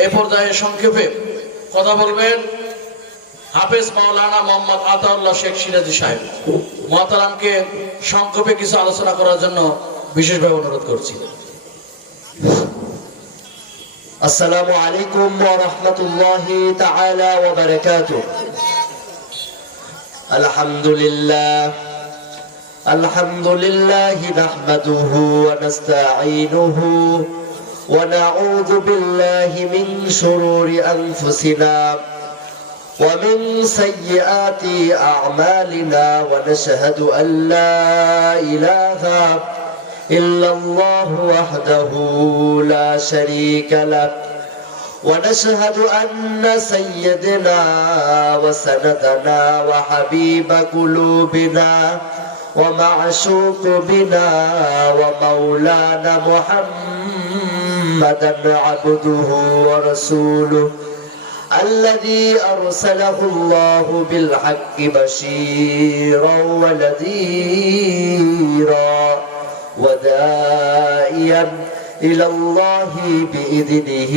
এই পর্যায়ে সংক্ষেপে কথা বলবেন হাফেজ মাওলানা মোহাম্মদ আতাউল্লাহ শেখ সিরাজি সাহেব। মুহতারামকে সংক্ষেপে কিছু আলোচনা করার জন্য বিশেষভাবে অনুরোধ করছি। আসসালামু আলাইকুম ওয়া রাহমাতুল্লাহি তাআলা ওয়া বারাকাতুহু। আলহামদুলিল্লাহি নাহমাদুহু ওয়া নাস্তাঈনুহু ওয়া নাউযু বিল্লাহি মিন শুরুরি আনফুসিনা ওয়া মিন সাইয়্যাতি আ'মালিনা ওয়া নাশহাদু আন লা ইলাহা إلا الله وحده لا شريك له ونشهد أن سيدنا وسندنا وحبيب قلوبنا ومعشوق بنا ومولانا محمدا عبده ورسوله الذي أرسله الله بالحق بشيرا ونذيرا وداعيا إلى الله بإذنه